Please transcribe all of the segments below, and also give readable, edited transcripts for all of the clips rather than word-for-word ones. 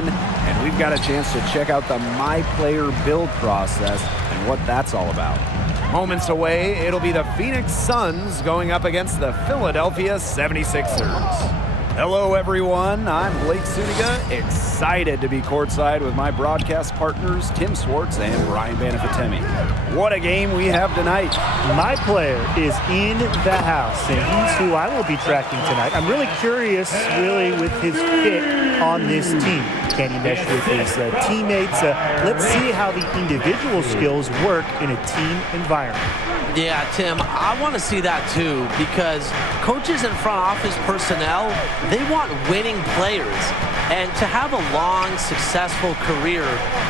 everyone, and we've got a chance to check out the My Player build process and what that's all about. Moments away, it'll be the Phoenix Suns going up against the Philadelphia 76ers. Hello, everyone. I'm Blake Suniga, excited to be courtside with my broadcast partners, Tim Swartz and Brian Banafitemi. What a game we have tonight. My player is in the house, and he's who I will be tracking tonight. I'm really curious, with his fit on this team. Can he mesh with his teammates? Let's see how the individual skills work in a team environment. Yeah, Tim, I want to see that too, because coaches and front office personnel, they want winning players. And to have a long, successful career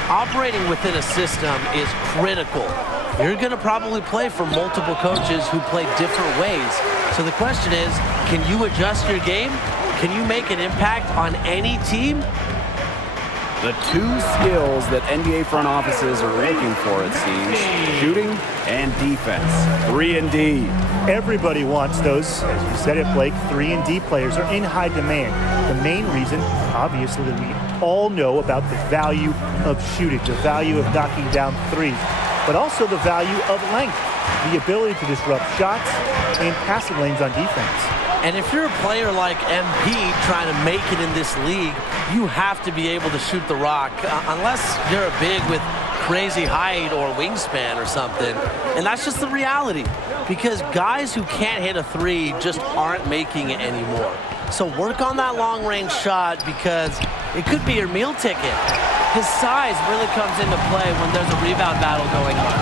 operating within a system is critical. You're going to probably play for multiple coaches who play different ways. So the question is, can you adjust your game? Can you make an impact on any team? The two skills that NBA front offices are looking for, it seems, shooting and defense. 3 and D. Everybody wants those. As you said it, Blake, 3 and D players are in high demand. The main reason, obviously, that we all know about the value of shooting, the value of knocking down threes, but also the value of length, the ability to disrupt shots and passing lanes on defense. And if you're a player like MP trying to make it in this league, you have to be able to shoot the rock, unless you're a big with crazy height or wingspan or something. And that's just the reality, because guys who can't hit a three just aren't making it anymore. So work on that long-range shot, because it could be your meal ticket. His size really comes into play when there's a rebound battle going on.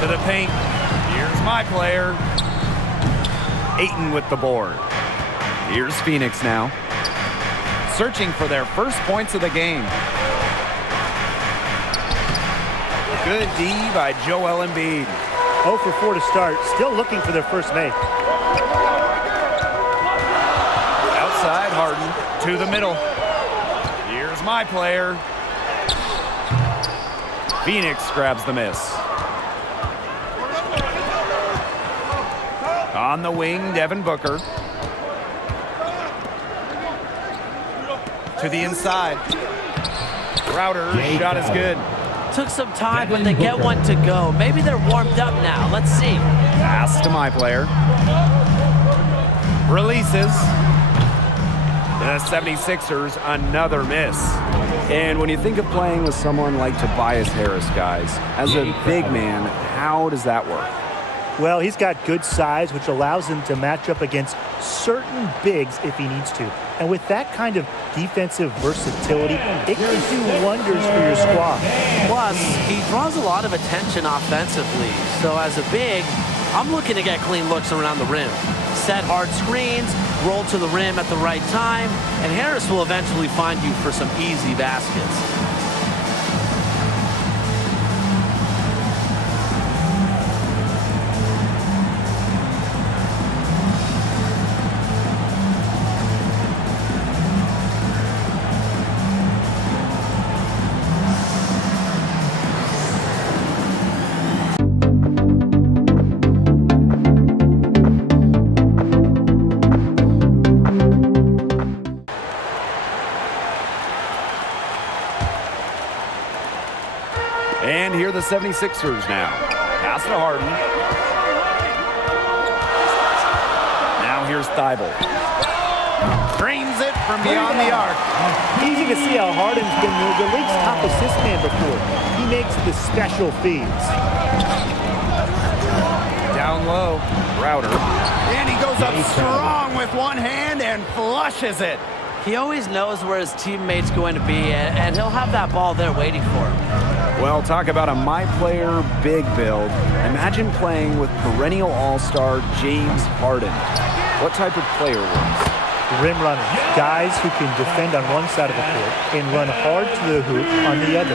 To the paint. Here's my player. Ayton with the board. Here's Phoenix now, searching for their first points of the game. Good D by Joel Embiid. 0 for 4 to start, still looking for their first make. Outside Harden to the middle. Here's my player. Phoenix grabs the miss. On the wing, Devin Booker. To the inside. Crowder's shot is good. Took some time, but they get one to go. Maybe they're warmed up now. Let's see. Pass to my player. Releases. The 76ers, another miss. And when you think of playing with someone like Tobias Harris, guys, as a big man, how does that work? Well, he's got good size, which allows him to match up against certain bigs if he needs to. And with that kind of defensive versatility, it can do wonders for your squad. Plus, he draws a lot of attention offensively. So as a big, I'm looking to get clean looks around the rim. Set hard screens, roll to the rim at the right time, and Harris will eventually find you for some easy baskets. And here are the 76ers now. Pass to Harden. Now here's Thibault. Drains it from beyond the arc. Easy to see how Harden's been the league's top assist man before. He makes the special feeds. Down low, Crowder. And he goes up strong with one hand and flushes it. He always knows where his teammate's going to be, and he'll have that ball there waiting for him. Well, talk about a My Player big build. Imagine playing with perennial all-star James Harden. What type of player works? Rim runners, guys who can defend on one side of the court and run hard to the hoop on the other.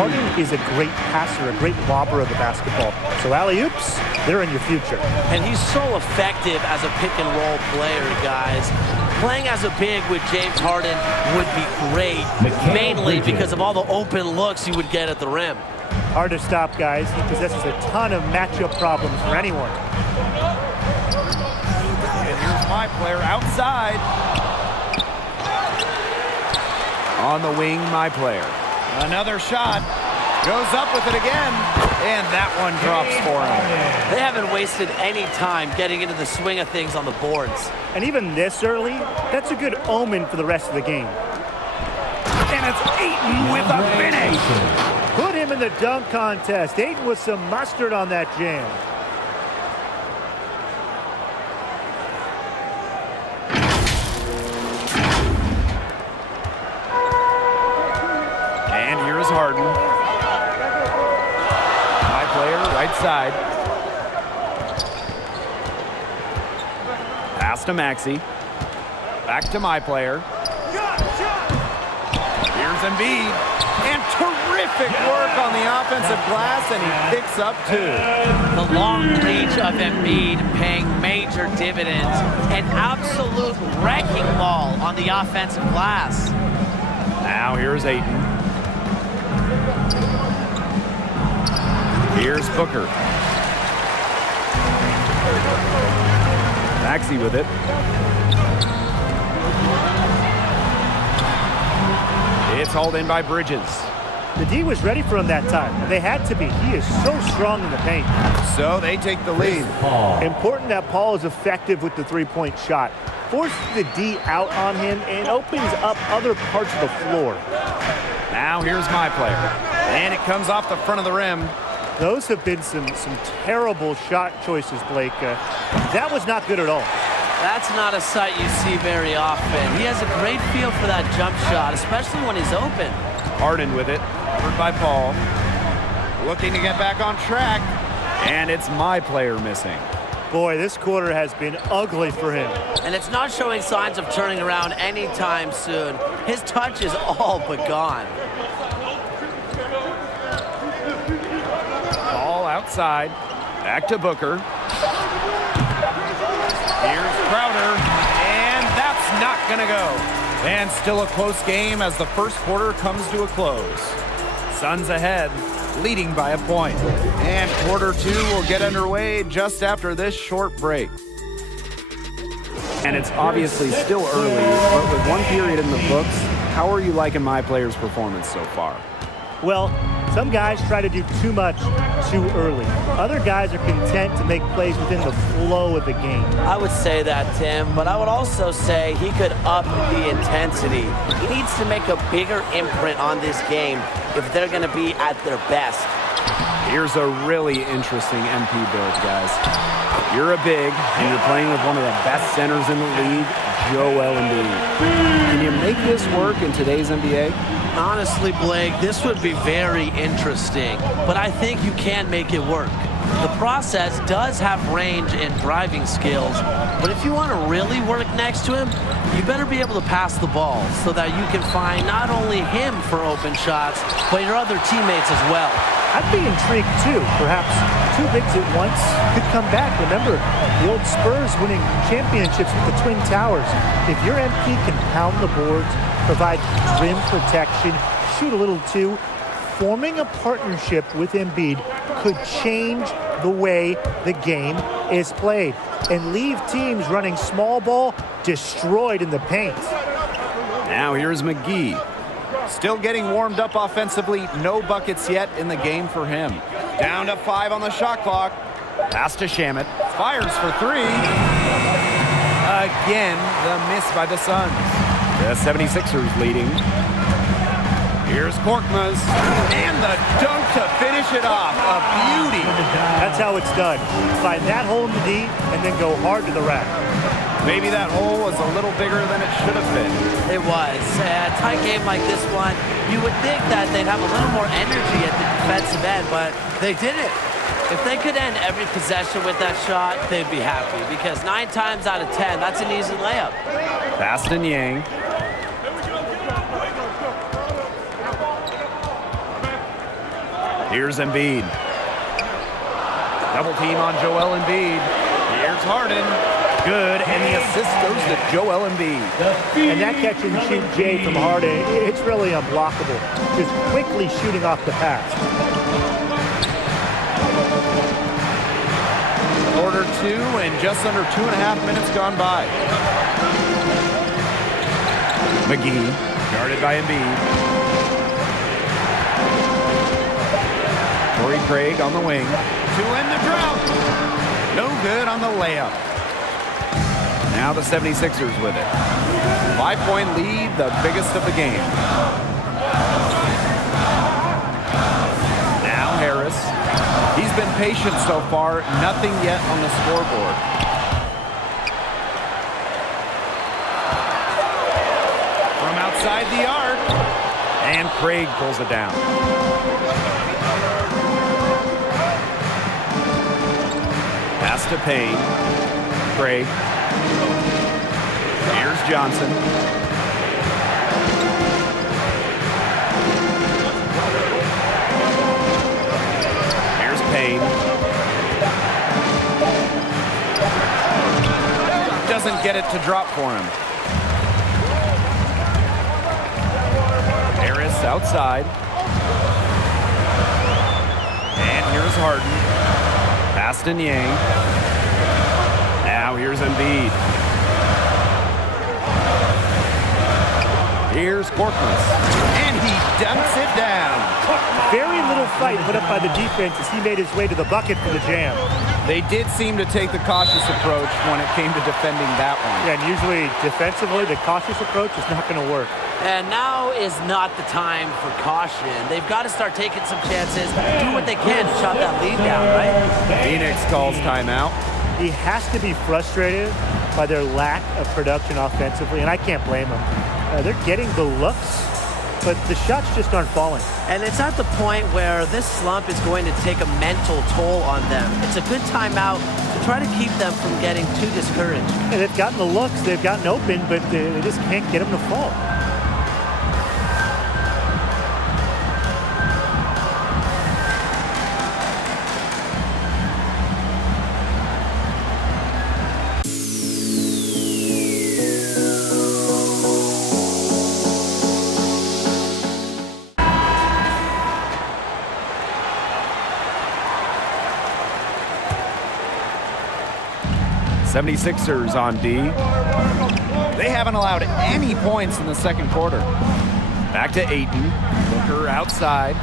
Harden is a great passer, a great lobber of the basketball. So alley-oops, they're in your future. And he's so effective as a pick-and-roll player, guys. Playing as a big with James Harden would be great, mainly because of all the open looks you would get at the rim. Hard to stop, guys. He possesses a ton of matchup problems for anyone. And here's my player outside. On the wing, my player. Another shot. Goes up with it again. And that one drops for him. They haven't wasted any time getting into the swing of things on the boards. And even this early, that's a good omen for the rest of the game. And it's Ayton with a finish. Put him in the dunk contest. Ayton with some mustard on that jam. And here's Harden. My player, right side. Pass to Maxey. Back to my player. Here's Embiid. And terrific work on the offensive glass, and he picks up 2. The long reach of Embiid paying major dividends. An absolute wrecking ball on the offensive glass. Now here's Ayton. Here's Booker. Maxey with it. It's hauled in by Bridges. The D was ready for him that time. They had to be. He is so strong in the paint. So they take the lead. Important that Paul is effective with the three-point shot. Forces the D out on him and opens up other parts of the floor. Now here's my player. And it comes off the front of the rim. Those have been some terrible shot choices, Blake. That was not good at all. That's not a sight you see very often. He has a great feel for that jump shot, especially when he's open. Harden with it. Covered by Paul. Looking to get back on track. And it's my player missing. Boy, this quarter has been ugly for him. And it's not showing signs of turning around anytime soon. His touch is all but gone. Ball outside. Back to Booker. Here's Crowder. And that's not going to go. And still a close game as the first quarter comes to a close. Suns ahead, leading by a point. And quarter 2 will get underway just after this short break. And it's obviously still early, but with one period in the books, how are you liking my player's performance so far? Well, some guys try to do too much too early. Other guys are content to make plays within the flow of the game. I would say that, Tim, but I would also say he could up the intensity. He needs to make a bigger imprint on this game if they're going to be at their best. Here's a really interesting MP build, guys. You're a big, and you're playing with one of the best centers in the league, Joel Embiid. Can you make this work in today's NBA? Honestly, Blake, this would be very interesting, but I think you can make it work. The process does have range and driving skills, but if you want to really work next to him, you better be able to pass the ball so that you can find not only him for open shots, but your other teammates as well. I'd be intrigued too. Perhaps two bigs at once could come back. Remember, the old Spurs winning championships with the Twin Towers. If your MP can pound the boards, provide rim protection, shoot a little too, forming a partnership with Embiid could change the way the game is played and leave teams running small ball destroyed in the paint. Now here's McGee. Still getting warmed up offensively. No buckets yet in the game for him. Down to 5 on the shot clock. Pass to Shamet. Fires for 3. Again, the miss by the Suns. The 76ers leading. Here's Korkmaz. And the dunk to finish it off. A beauty. That's how it's done. Find that hole in the D and then go hard to the rack. Maybe that hole was a little bigger than it should have been. It was. A tight game like this one, you would think that they'd have a little more energy at the defensive end, but they didn't. If they could end every possession with that shot, they'd be happy because 9 times out of 10, that's an easy layup. Pass to Yang. Here's Embiid. Double team on Joel Embiid. Here's Harden. Good, and the assist goes to Joel Embiid. And that catch and shoot Jay from Harden, it's really unblockable. Just quickly shooting off the pass. Quarter 2 and just under 2.5 minutes gone by. McGee Guarded by Embiid. Torrey Craig on the wing. To end the drought. No good on the layup. Now the 76ers with it. 5-point lead, the biggest of the game. Now Harris. He's been patient so far. Nothing yet on the scoreboard. From outside the arc. And Craig pulls it down. Pass to Payne. Craig. Here's Johnson. Here's Payne. Doesn't get it to drop for him. Harris outside. And here's Harden. Pass to Yang. Now here's Embiid. Here's Korkmaz. And he dunks it down. Very little fight put up by the defense as he made his way to the bucket for the jam. They did seem to take the cautious approach when it came to defending that one. Yeah, and usually defensively, the cautious approach is not going to work. And now is not the time for caution. They've got to start taking some chances, do what they can to shut that lead down, right? Phoenix calls timeout. He has to be frustrated by their lack of production offensively, and I can't blame him. They're getting the looks, but the shots just aren't falling. And it's at the point where this slump is going to take a mental toll on them. It's a good timeout to try to keep them from getting too discouraged. And they've gotten the looks, they've gotten open, but they just can't get them to fall. '76ers on D. They haven't allowed any points in the second quarter. Back to Ayton. Booker outside.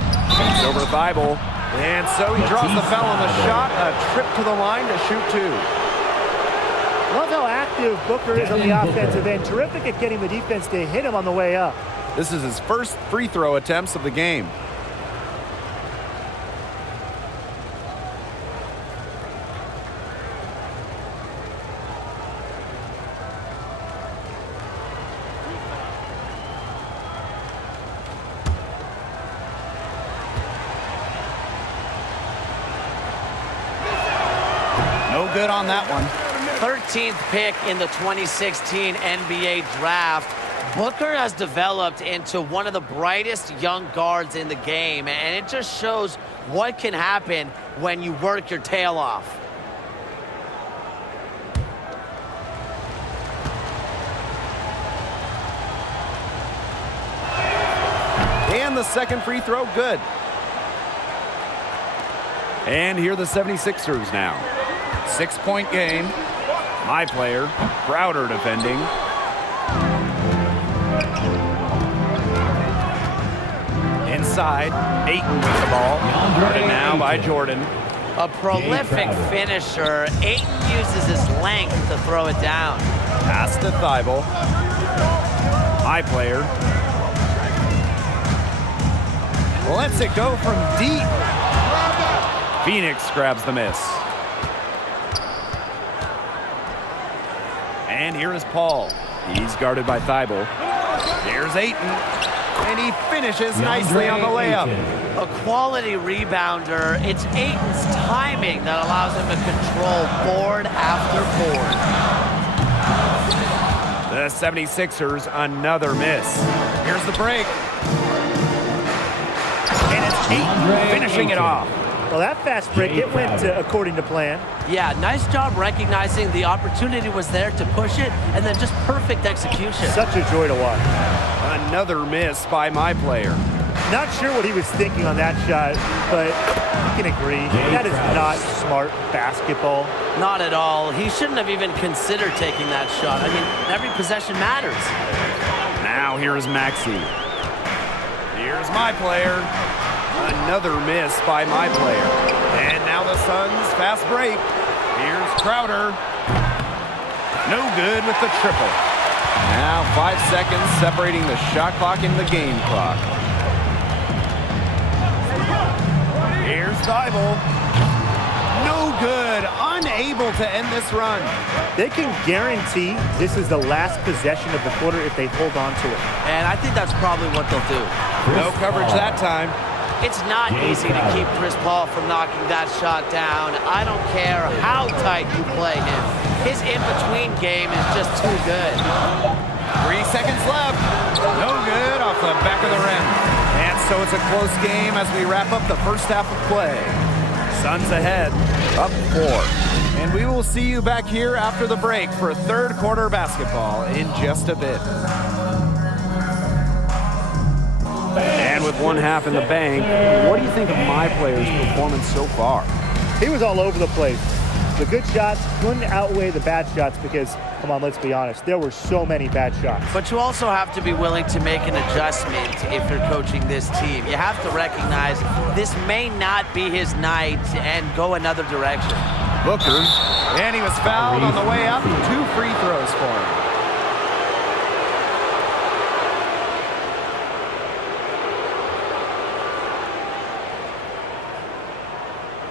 It's over Thibault. And so he draws the foul on the shot. A trip to the line to shoot two. Love how active Booker is on the offensive end. Terrific at getting the defense to hit him on the way up. This is his first free throw attempts of the game. No good on that one. 13th pick in the 2016 NBA draft. Booker has developed into one of the brightest young guards in the game, and it just shows what can happen when you work your tail off. And the second free throw, good. And here are the 76ers now. 6-point game. My player, Crowder defending. Inside, Ayton with the ball. Guarded now by Jordan. A prolific finisher. Ayton uses his length to throw it down. Pass to Thibault. My player. Lets it go from deep. Phoenix grabs the miss. And here is Paul. He's guarded by Thibault. Here's Ayton. And he finishes nicely on the layup. A quality rebounder. It's Ayton's timing that allows him to control board after board. The 76ers, another miss. Here's the break. And it's Ayton finishing it off. Well, that fast break, it went according to plan. Yeah, nice job recognizing the opportunity was there to push it, and then just perfect execution. Such a joy to watch. Another miss by my player. Not sure what he was thinking on that shot, but you can agree. That is not smart basketball. Not at all. He shouldn't have even considered taking that shot. I mean, every possession matters. Now here's Maxey. Here's my player. Another miss by my player. And now the Suns fast break. Here's Crowder. No good with the triple. Now 5 seconds separating the shot clock and the game clock. Here's Thibault. No good. Unable to end this run. They can guarantee this is the last possession of the quarter if they hold on to it. And I think that's probably what they'll do. No coverage that time. It's not easy to keep Chris Paul from knocking that shot down. I don't care how tight you play him. His in-between game is just too good. 3 seconds left. No good off the back of the rim. And so it's a close game as we wrap up the first half of play. Suns ahead, up 4. And we will see you back here after the break for third quarter basketball in just a bit. And with one half in the bank, what do you think of my player's performance so far? He was all over the place. The good shots couldn't outweigh the bad shots because, come on, let's be honest, there were so many bad shots. But you also have to be willing to make an adjustment if you're coaching this team. You have to recognize this may not be his night and go another direction. Booker, and he was fouled on the way up. 2 free throws for him.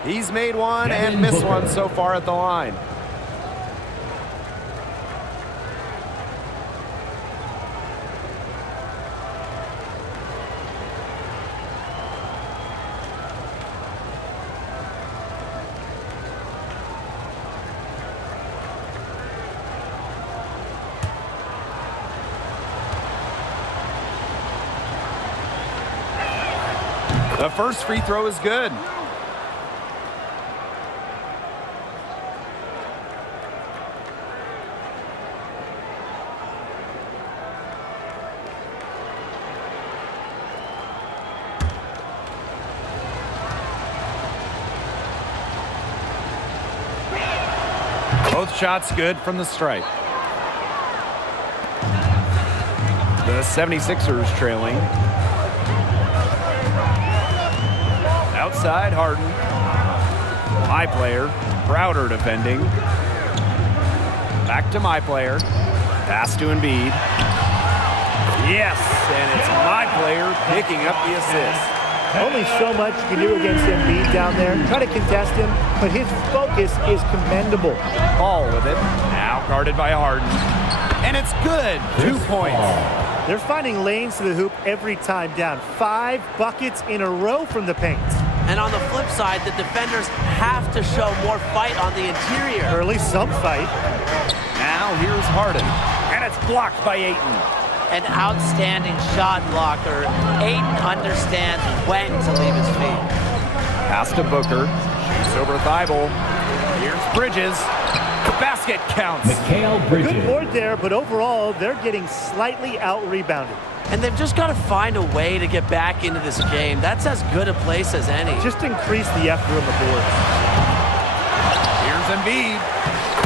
He's made one and missed one so far at the line. The first free throw is good. Both shots good from the stripe. The 76ers trailing. Outside, Harden. My player, Crowder defending. Back to my player. Pass to Embiid. Yes, and it's my player picking up the assist. Only so much you can do against Embiid down there. Try to contest him, but his focus is commendable. Ball with it. Now guarded by Harden. And it's good. 2 points. They're finding lanes to the hoop every time down. 5 buckets in a row from the paint. And on the flip side, the defenders have to show more fight on the interior. Or at least some fight. Now here's Harden. And it's blocked by Ayton. An outstanding shot blocker. Ayton understands when to leave his feet. Pass to Booker. Shoots over Thibault. Here's Bridges. The basket counts. Good board there, but overall, they're getting slightly out-rebounded. And they've just got to find a way to get back into this game. That's as good a place as any. Just increase the effort on the boards. Here's Embiid.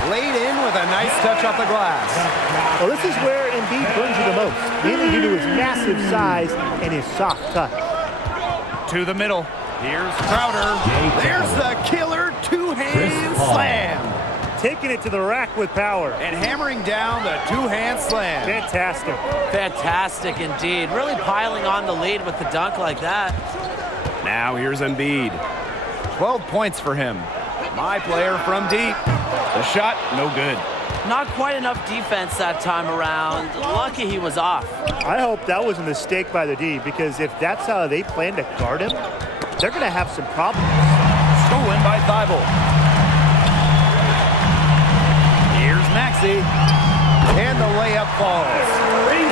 Laid in with a nice touch off the glass. Well, this is where Embiid burns you the most, mainly due to his massive size and his soft touch. To the middle. Here's Crowder. There's the killer two-hand slam. Taking it to the rack with power. And hammering down the two-hand slam. Fantastic. Fantastic indeed. Really piling on the lead with the dunk like that. Now here's Embiid. 12 points for him. My player from deep. The shot, no good. Not quite enough defense that time around. Lucky he was off. I hope that was a mistake by the D, because if that's how they plan to guard him, they're going to have some problems. Stolen by Thibault. Here's Maxey. And the layup falls.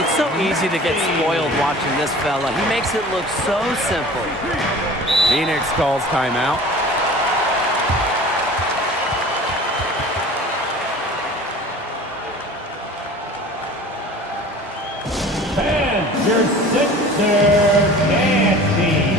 It's so easy to get spoiled watching this fella. He makes it look so simple. Phoenix calls timeout. Your Sixer Nasty.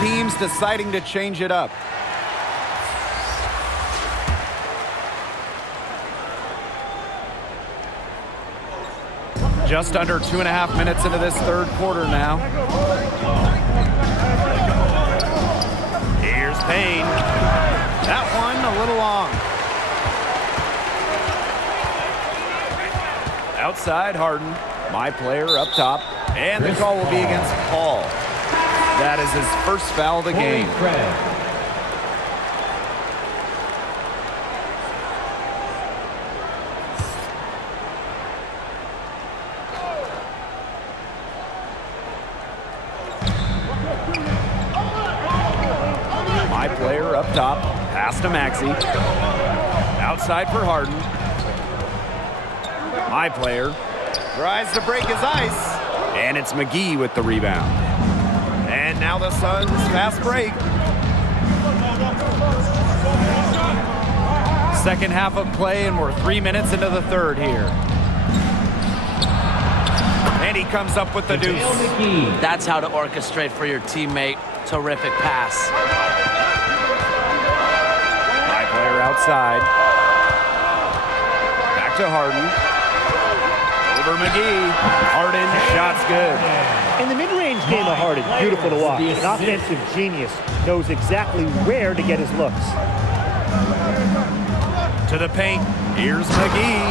teams deciding to change it up. Just under 2.5 minutes into this third quarter now. Here's Payne. That one a little long. Outside Harden. My player up top. And the call will be against Paul. That is his first foul of the game. My player up top. Pass to Maxey. Outside for Harden. My player tries to break his ice. And it's McGee with the rebound. And now the Suns fast break. Second half of play, and we're 3 minutes into the third here. And he comes up with the deuce. That's how to orchestrate for your teammate. Terrific pass. My player outside. Back to Harden. Over McGee. Harden, shot's good. And the mid-range game of Harden, beautiful to watch. An offensive genius, knows exactly where to get his looks. To the paint. Here's McGee.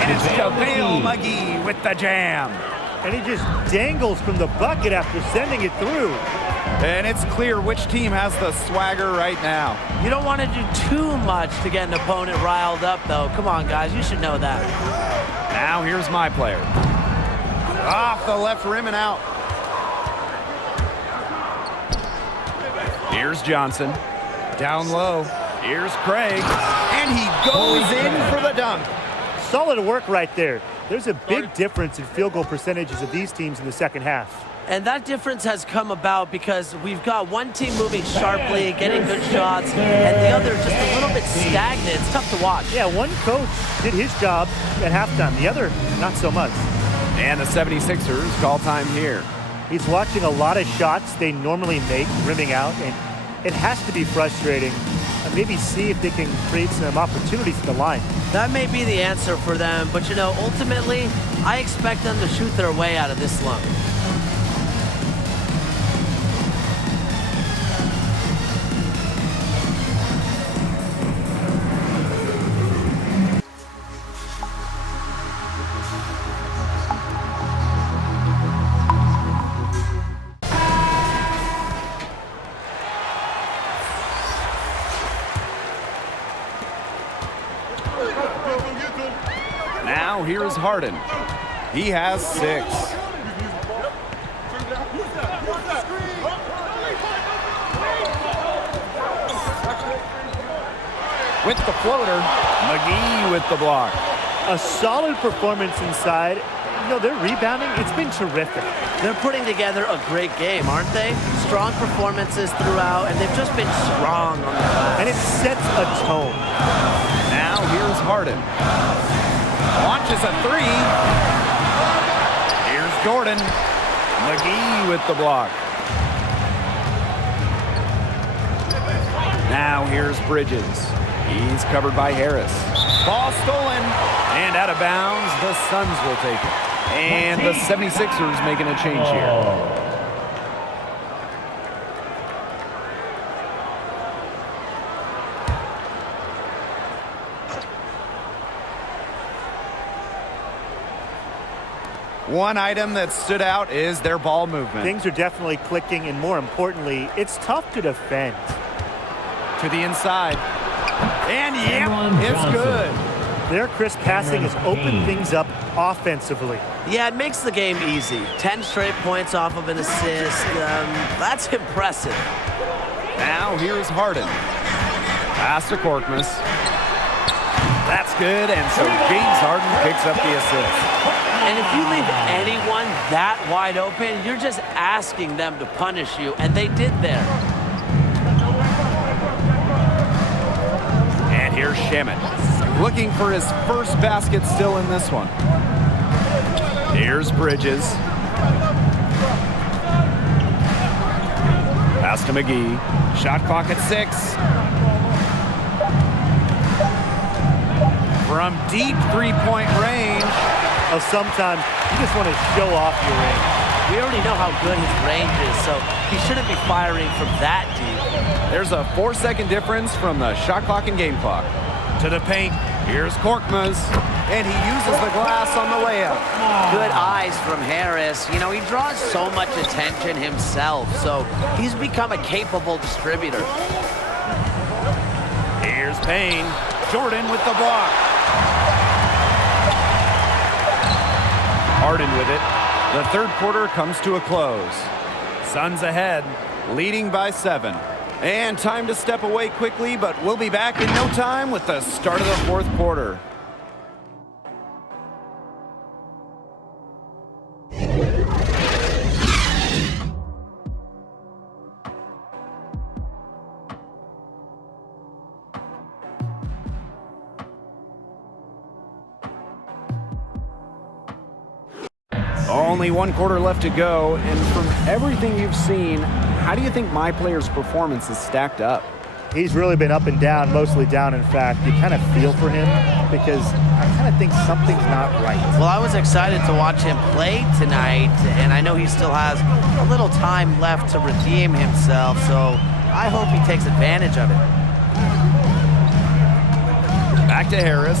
And it's JaVale McGee with the jam. And he just dangles from the bucket after sending it through. And it's clear which team has the swagger right now. You don't want to do too much to get an opponent riled up, though. Come on, guys. You should know that. Now here's my player. Off the left rim and out. Here's Johnson. Down low. Here's Craig. And he goes in for the dunk. Solid work right there. There's a big difference in field goal percentages of these teams in the second half. And that difference has come about because we've got one team moving sharply, getting good shots, and the other just a little bit stagnant. It's tough to watch. Yeah, one coach did his job at halftime. The other, not so much. And the 76ers call time here. He's watching a lot of shots they normally make, rimming out, and it has to be frustrating. And maybe see if they can create some opportunities at the line. That may be the answer for them, but you know, ultimately, I expect them to shoot their way out of this slump. Now here's Harden. He has 6. With the floater, McGee with the block. A solid performance inside. You know, their rebounding, it's been terrific. They're putting together a great game, aren't they? Strong performances throughout, and they've just been strong on the glass. And it sets a tone. Now here's Harden. Launches a 3. Here's Gordon. McGee with the block. Now here's Bridges. He's covered by Harris. Ball stolen and out of bounds. The Suns will take it. And the 76ers making a change here. One item that stood out is their ball movement. Things are definitely clicking, and more importantly, it's tough to defend. To the inside. And yep, it's good. Their crisp passing has opened things up offensively. Yeah, it makes the game easy. 10 straight points off of an assist. That's impressive. Now here's Harden. Pass to Korkmaz. That's good, and so James Harden picks up the assist. And if you leave anyone that wide open, you're just asking them to punish you, and they did there. And here's Shamet, looking for his first basket still in this one. Here's Bridges. Pass to McGee. Shot clock at 6. From deep three-point range. Oh, sometimes you just want to show off your range. We already know how good his range is, so he shouldn't be firing from that deep. There's a 4-second difference from the shot clock and game clock. To the paint. Here's Korkmaz. And he uses the glass on the layup. Good eyes from Harris. You know, he draws so much attention himself, so he's become a capable distributor. Here's Payne. Jordan with the block. Harden with it. The third quarter comes to a close. Suns ahead, leading by 7. And time to step away quickly, but we'll be back in no time with the start of the fourth quarter. Only 1 quarter left to go, and from everything you've seen, how do you think my player's performance is stacked up? He's really been up and down, mostly down, in fact. You kind of feel for him because I kind of think something's not right. Well, I was excited to watch him play tonight, and I know he still has a little time left to redeem himself, so I hope he takes advantage of it. Back to Harris.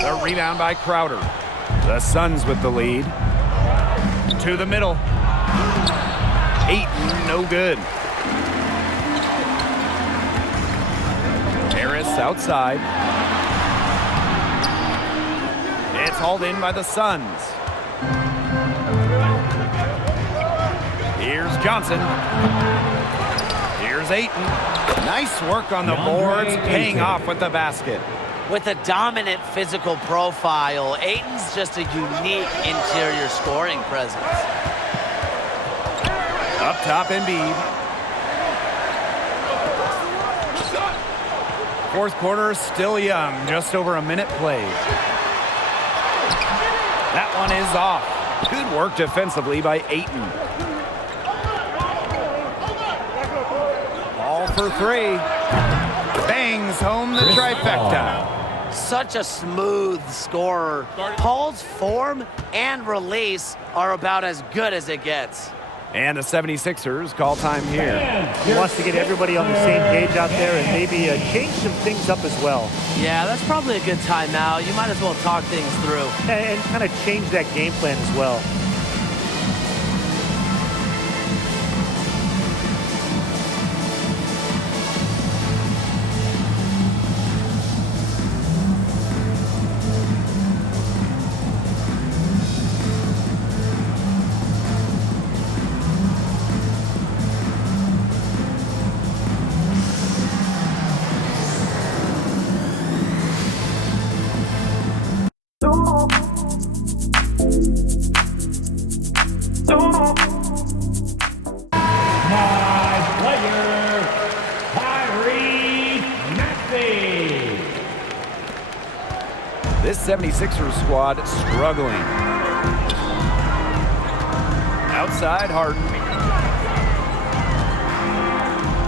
The rebound by Crowder. The Suns with the lead. To the middle. Ayton, no good. Harris outside. It's hauled in by the Suns. Here's Johnson. Here's Ayton. Nice work on the boards, paying off with the basket. With a dominant physical profile, Ayton's just a unique interior scoring presence. Up top, Embiid. Fourth quarter still young, just over a minute played. That one is off. Good work defensively by Ayton. Ball for 3. Bangs home the trifecta. Such a smooth scorer. Paul's form and release are about as good as it gets. And the 76ers call time here. He wants to get everybody on the same page out there and maybe change some things up as well. Yeah, that's probably a good timeout. You might as well talk things through. And kind of change that game plan as well. This 76ers squad struggling. Outside, Harden.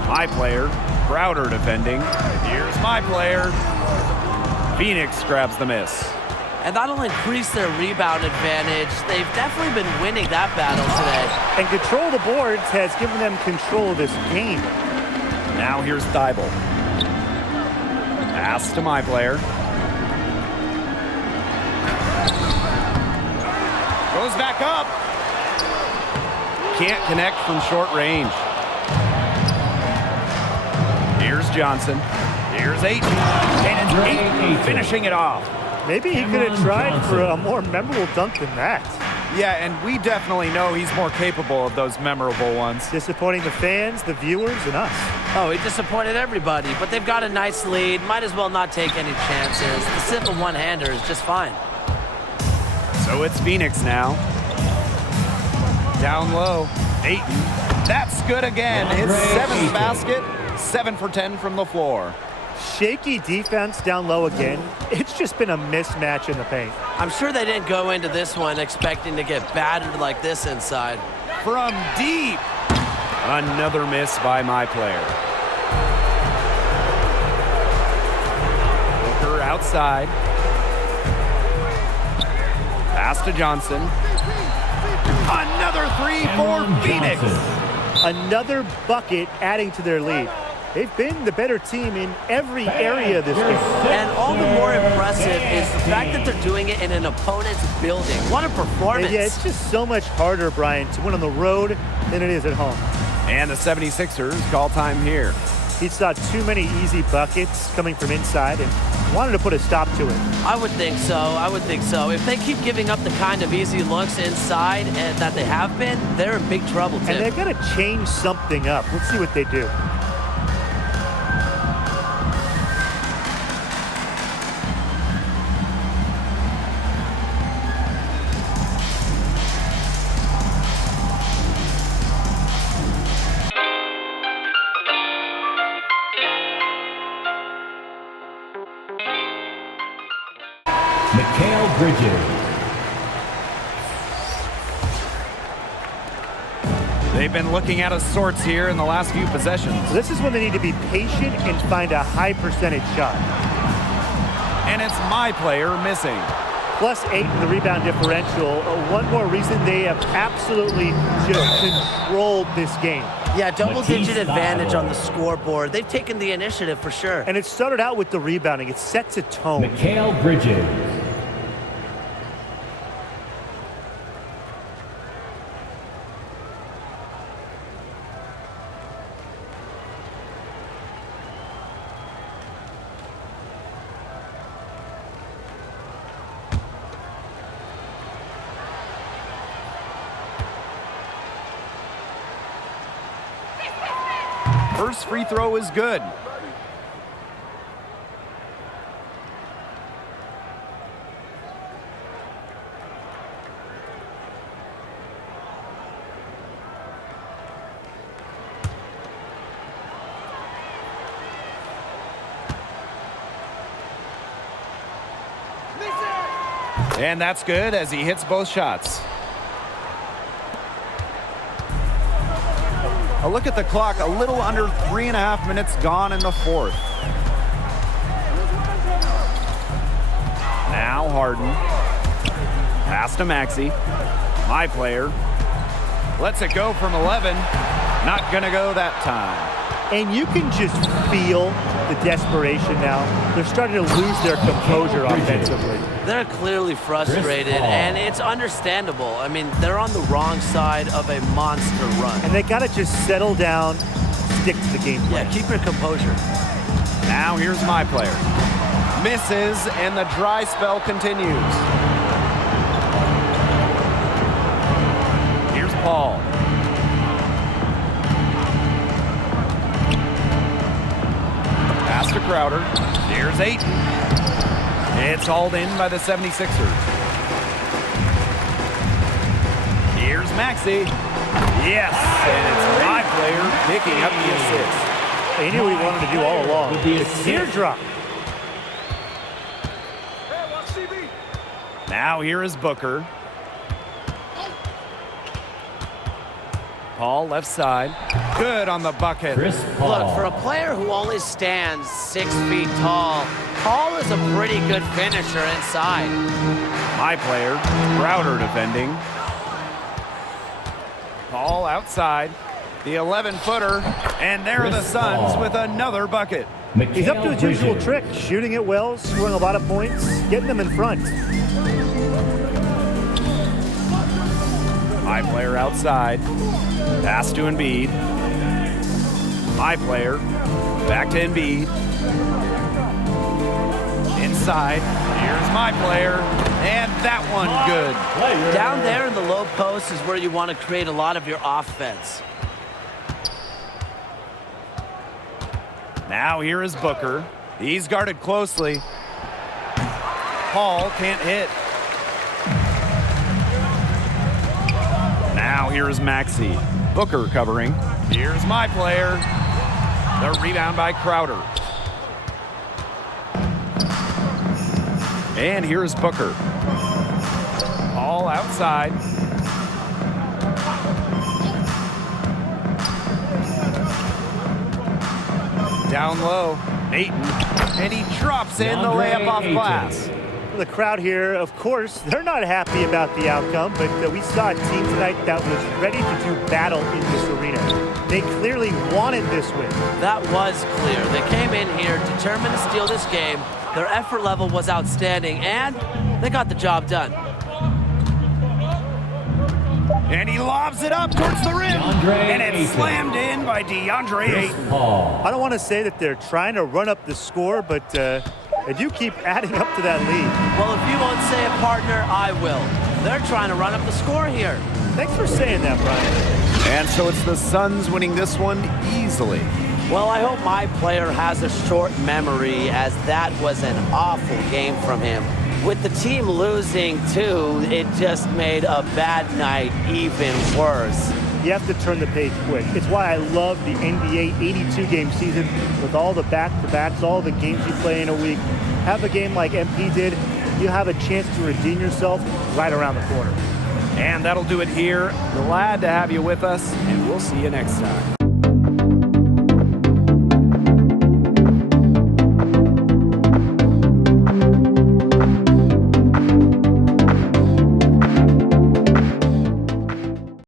My player, Crowder defending. Here's my player. Phoenix grabs the miss. And that'll increase their rebound advantage. They've definitely been winning that battle today. And control of the boards has given them control of this game. Now here's Thibault. Pass to my player. Goes back up. Can't connect from short range. Here's Johnson. Here's Ayton. And it's Ayton finishing it off. Maybe he could have tried for a more memorable dunk than that. Yeah, and we definitely know he's more capable of those memorable ones. Disappointing the fans, the viewers, and us. Oh, he disappointed everybody, but they've got a nice lead. Might as well not take any chances. The simple one-hander is just fine. So it's Phoenix now. Down low. Ayton. That's good again. His 7th basket. 7 for 10 from the floor. Shaky defense down low again. It's just been a mismatch in the paint. I'm sure they didn't go into this one expecting to get battered like this inside. From deep. Another miss by my player. Booker outside. Pass to Johnson. Another three for Phoenix. Another bucket adding to their lead. They've been the better team in every area of this game. And all the more impressive is the fact that they're doing it in an opponent's building. What a performance. Yeah, it's just so much harder, Brian, to win on the road than it is at home. And the 76ers call time here. He saw too many easy buckets coming from inside and wanted to put a stop to it. I would think so. I would think so. If they keep giving up the kind of easy looks inside and that they have been, they're in big trouble, too. And they've got to change something up. Let's see what they do. Mikal Bridges. They've been looking out of sorts here in the last few possessions. This is when they need to be patient and find a high percentage shot. And it's my player missing. +8 in the rebound differential. One more reason they have absolutely just controlled this game. Yeah, double-digit Matisse advantage on the Thybulle. scoreboard. They've taken the initiative for sure. And it started out with the rebounding. It sets a tone. Mikal Bridges. First free throw is good. And that's good as he hits both shots. A look at the clock, a little under 3.5 minutes gone in the fourth. Now Harden. Pass to Maxey. My player. Lets it go from 11. Not gonna go that time. And you can just feel the desperation now. They're starting to lose their composure offensively. They're clearly frustrated, and it's understandable. I mean, they're on the wrong side of a monster run. And they got to just settle down, stick to the game plan. Yeah, keep your composure. Now here's my player. Misses, and the dry spell continues. Here's Paul. Pass to Crowder. Here's Ayton. It's hauled in by the 76ers. Here's Maxey. Yes, and it's my player picking up the assist. They knew what he wanted to do all along. With the The assist. teardrop. Now here is Booker. Paul left side. Good on the bucket. Chris Paul. Look, for a player who only stands 6 feet tall, Paul is a pretty good finisher inside. My player, Crowder defending. Paul outside. The 11-footer. And there are the Suns with another bucket. He's up to his Mikal usual Bridges. trick, shooting it well, scoring a lot of points, getting them in front. My player outside. Pass to Embiid. My player. Back to Embiid. Inside. Here's my player. And that one good. Down there in the low post is where you want to create a lot of your offense. Now here is Booker. He's guarded closely. Paul can't hit. Now here is Maxey. Booker covering. Here's my player. The rebound by Crowder. And here's Booker. All outside. Down low, Ayton, and he drops in the layup off glass. The crowd here, of course, they're not happy about the outcome, but we saw a team tonight that was ready to do battle in this arena. They clearly wanted this win. That was clear. They came in here determined to steal this game. Their effort level was outstanding, and they got the job done. And he lobs it up towards the rim. And it's Ayton. slammed in by DeAndre Ayton. Paul. I don't want to say that they're trying to run up the score, but they do keep adding up to that lead. Well, if you won't say it, partner, I will. They're trying to run up the score here. Thanks for saying that, Brian. And so it's the Suns winning this one easily. Well, I hope my player has a short memory, as that was an awful game from him. With the team losing, too, it just made a bad night even worse. You have to turn the page quick. It's why I love the NBA 82-game season with all the back-to-backs, all the games you play in a week. Have a game like MP did, you have a chance to redeem yourself right around the corner. And that'll do it here. Glad to have you with us, and we'll see you next time.